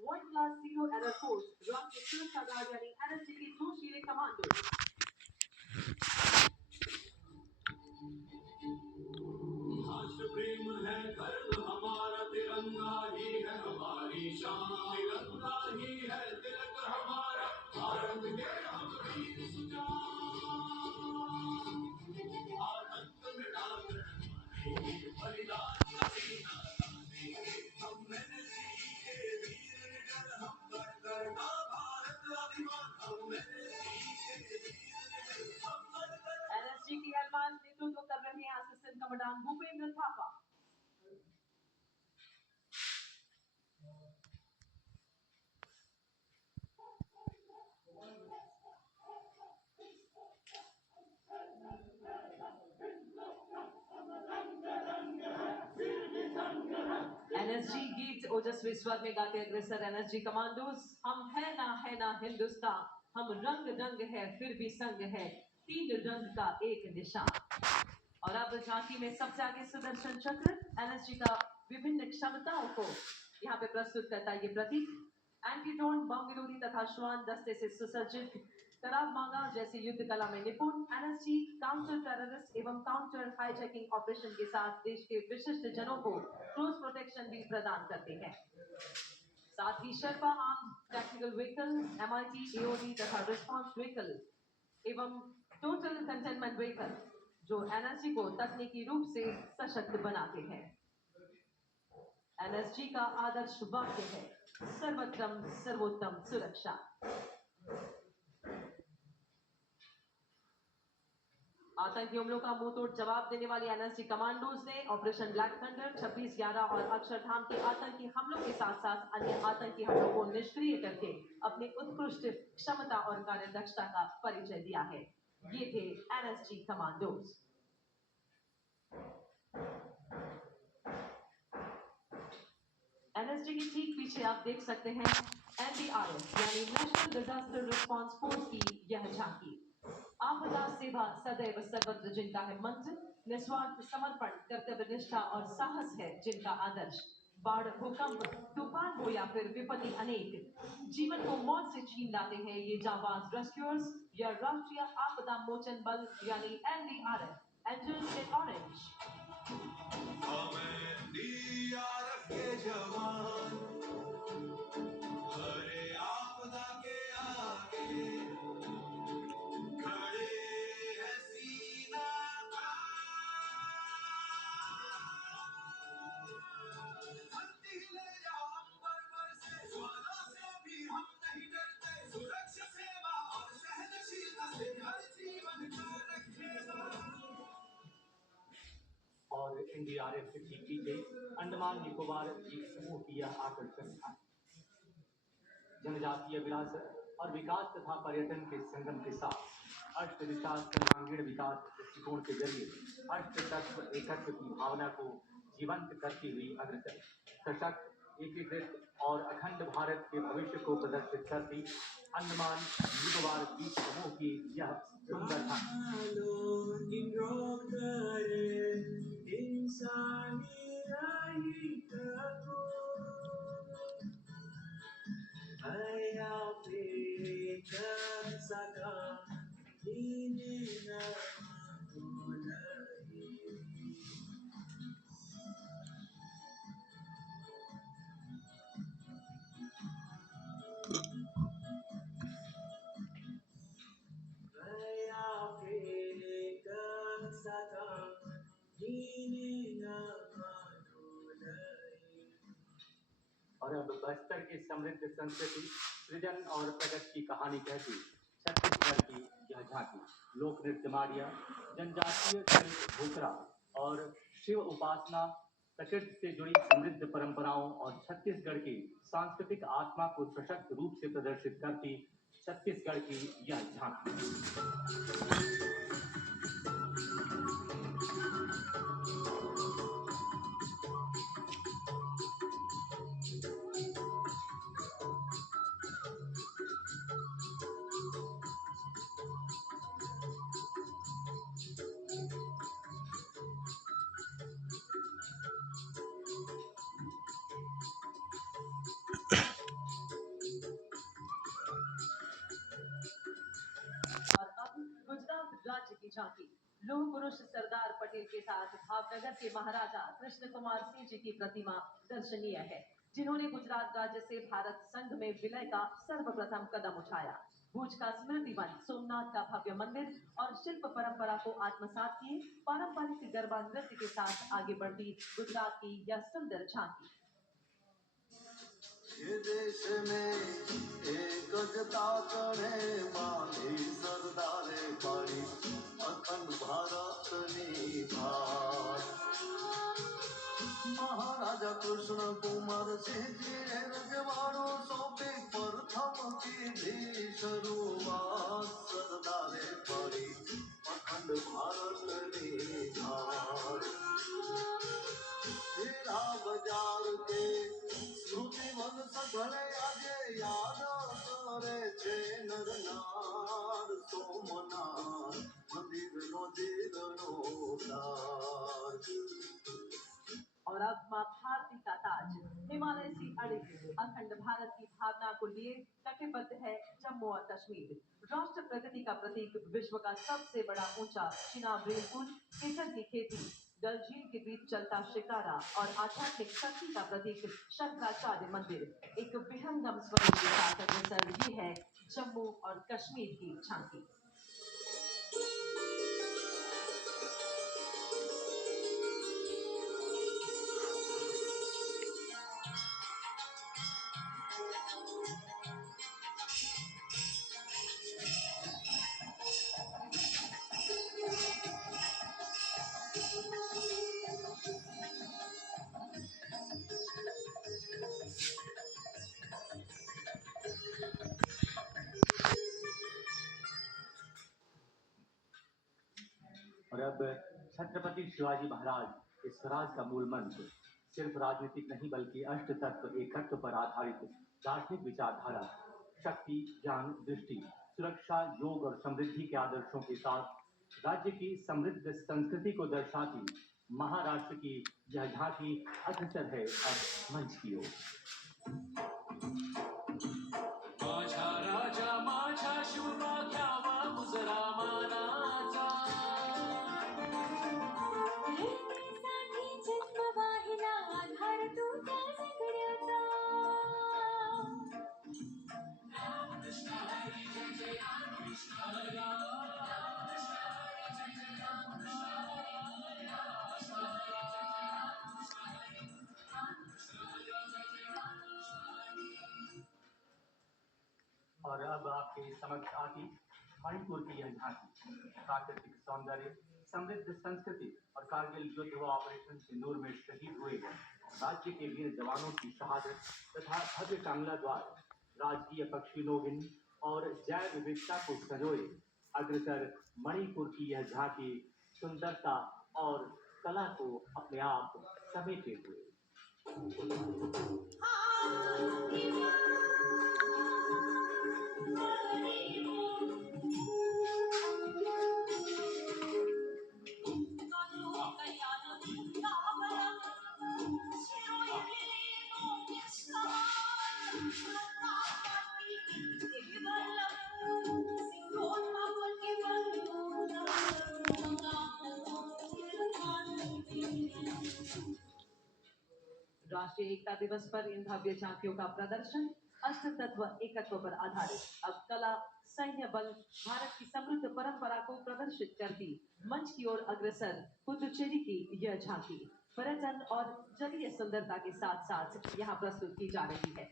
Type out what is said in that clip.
World class zero error force राष्ट्रीय सुरक्षा guard यानी एनएसजी के जोशीले कमांडो। राष्ट्र प्रेम है धर्म हमारा, तिरंगा ही है हमारी शान, तिरंगा ही है तिलक हमारा, भारत के हम वीर सुजान, आतंक मिटाकर हमारे बलिदान का सीना ताने, हम एनएसजी के वीर निडर, हम करता भारत अभिमान, हम एनएसजी के वीर निडर, हम करता। एनएसजी की एडवांस नेतृत्व कर रहे हैं assistant commandant Bhupendra Thapa. NSG गीत ओजस्वी स्वर में गाते अग्रसर एनएसजी कमांडोज। हम है ना हिंदुस्तान, हम रंग रंग है फिर भी संग है, तीन रंग का एक निशान। और अब झांकी में सबसे आगे सुदर्शन चक्र एनएसजी का विभिन्न क्षमताओं को यहाँ पे प्रस्तुत करता है। ये प्रतीक एंटीड्रोन, बम विरोधी तथा श्वान दस्ते से सुसज्जित, करार मांगा जैसे युद्ध कला में निपुण एनएसजी काउंटर टेररिस्ट एवं काउंटर हाईजैकिंग ऑपरेशन के साथ देश के विशिष्ट जनों को क्लोज प्रोटेक्शन भी प्रदान करते हैं। साथ ही Sherpa arm tactical vehicle, MIT, AOD तथा रिस्पॉन्स व्हीकल एवं टोटल कंटेनमेंट व्हीकल जो एनएसजी को तकनीकी रूप से सशक्त बनाते हैं। एनएसजी का आदर्श वाक्य है सर्वोत्तम सर्वोत्तम सुरक्षा। आतंकी हमलों का मुंहतोड़ जवाब देने वाली एनएसजी कमांडोज ने ऑपरेशन ब्लैक थंडर, 26/11 और अक्षरधाम के आतंकी हमलों के साथ साथ अन्य आतंकी हमलों को निष्क्रिय करके अपनी उत्कृष्ट क्षमता और कार्यदक्षता का परिचय दिया है। ये थे एनएसजी कमांडोज। एनएसजी के ठीक पीछे आप देख सकते हैं एनडीआरएफ यानी नेशनल डिजास्टर रिस्पांस फोर्स की यह झांकी। आपदा सेवा सदैव सर्वत्र जिनका है मंत्र, निस्वार्थ समर्पण, कर्तव्य निष्ठा और साहस है जिनका आदर्श। बाढ़, भूकंप, तूफान हो या फिर विपत्ति अनेक, जीवन को मौत से छीन लाते हैं ये जाबाज रेस्क्यूअर्स या राष्ट्रीय आपदा मोचन बल यानी NDRF. Angels in orange. NDRF के जवान हरे आपदा के आगे खड़े हैं सीना धरती हिले या अंबर बरसे, ज्वाला से भी हम नहीं डरते, सुरक्षा सेवा और सहनशीलता से हर जीवन का रखेगा। और एनडीआरएफ की पीछे अंडमान निकोबार द्वीप समूह की यह आकर्षक स्थान जनजातीय विरासत और विकास तथा पर्यटन के संगम के साथ अष्ट दिशा सर्वांगीण विकास दृष्टिकोण के जरिए अष्ट तत्व एकत्व की भावना को जीवंत करती हुई अग्रसर, सशक्त, एकीकृत और अखंड भारत के भविष्य को प्रदर्शित करती अंडमान निकोबार द्वीप समूह की यह सुंदर और अब बस्तर की समृद्ध संस्कृति, सृजन और प्रगति की कहानी कहती छत्तीसगढ़ की यह झांकी लोक नृत्य माड़िया, जनजातीय भूखरा और शिव उपासना, प्रकृति से जुड़ी समृद्ध परंपराओं और छत्तीसगढ़ की सांस्कृतिक आत्मा को सशक्त रूप से प्रदर्शित करती छत्तीसगढ़ की यह झांकी। झांकी। लौह पुरुष सरदार पटेल के साथ भावनगर के महाराजा कृष्ण कुमार सिंह जी की प्रतिमा दर्शनीय है, जिन्होंने गुजरात राज्य से भारत संघ में विलय का सर्वप्रथम कदम उठाया। भुज का स्मृति वन, सोमनाथ का भव्य मंदिर और शिल्प परंपरा को आत्मसात किए पारंपरिक गरबा नृत्य के साथ आगे बढ़ती गुजरात की यह सुंदर झांकी। ये देश में एकता करे माने सरदारे पाड़ी अखंड भारत निभार। महाराजा कृष्ण कुमार सिंह जी ने रजवाड़ों सौंपी प्रथम की भी शुरुआत सरदारे पाड़ी अखंड भारत निभार। हीरा बाजार के स्मृति वन सघळे આજે યાદ કરે છે નરનાર સોમનાથ મંદિરનો જીર્ણોદ્ધાર। और अब मां भारती का ताज हिमालय से अड़े अखंड भारत की भावना को लिए कटिबद्ध है जम्मू और कश्मीर। राष्ट्र प्रगति का प्रतीक, विश्व का सबसे बड़ा ऊंचा चिनाब रेल पुल, केसर की खेती, डल झील के बीच चलता शिकारा और आध्यात्मिक शक्ति का प्रतीक शंकराचार्य मंदिर एक विहंगम स्वरूप के साथ अग्रसर। ये है जम्मू और कश्मीर की झांकी। और अब छत्रपति शिवाजी महाराज इस स्वराज का मूल मंत्र सिर्फ राजनीतिक नहीं बल्कि अष्ट तत्व एकत्व पर आधारित दार्शनिक विचारधारा, शक्ति, ज्ञान, दृष्टि, सुरक्षा, योग और समृद्धि के आदर्शों के साथ राज्य की समृद्ध संस्कृति को दर्शाती महाराष्ट्र की यह झांकी अग्रसर है अब मंच की ओर। माझा राजा माझा शिवबा घ्यावा मुजरा मानाचा साठी जन्म वाहिला आधार तुझ्या सगळ्याचा। रामकृष्ण हरी जय जय रामकृष्ण हरी रामकृष्ण हरी जय जय रामकृष्ण हरी रामकृष्ण हरी जय जय रामकृष्ण हरी रामकृष्ण हरी जय जय रामकृष्ण हरी। और अब आपके समक्ष आती मणिपुर की यह झांकी प्राकृतिक सौंदर्य, समृद्ध संस्कृति और कारगिल युद्ध व ऑपरेशन सिंदूर में शहीद हुए राज्य के वीर जवानों की शहादत तथा भव्य कांगला द्वार, राजकीय पक्षी नोगिन और जैव विविधता को संजोए अग्रसर मणिपुर की यह झांकी सुंदरता और कला को अपने आप समेटे हुए। राष्ट्रीय एकता दिवस पर इन भव्य झांकियों का प्रदर्शन अष्ट तत्व एकत्व पर आधारित। अब कला, सैन्य बल, भारत की समृद्ध परंपरा को प्रदर्शित करती मंच की ओर अग्रसर पुदुचेरी की यह झांकी पर्यटन और जलीय सुंदरता के साथ साथ यहाँ प्रस्तुत की जा रही है।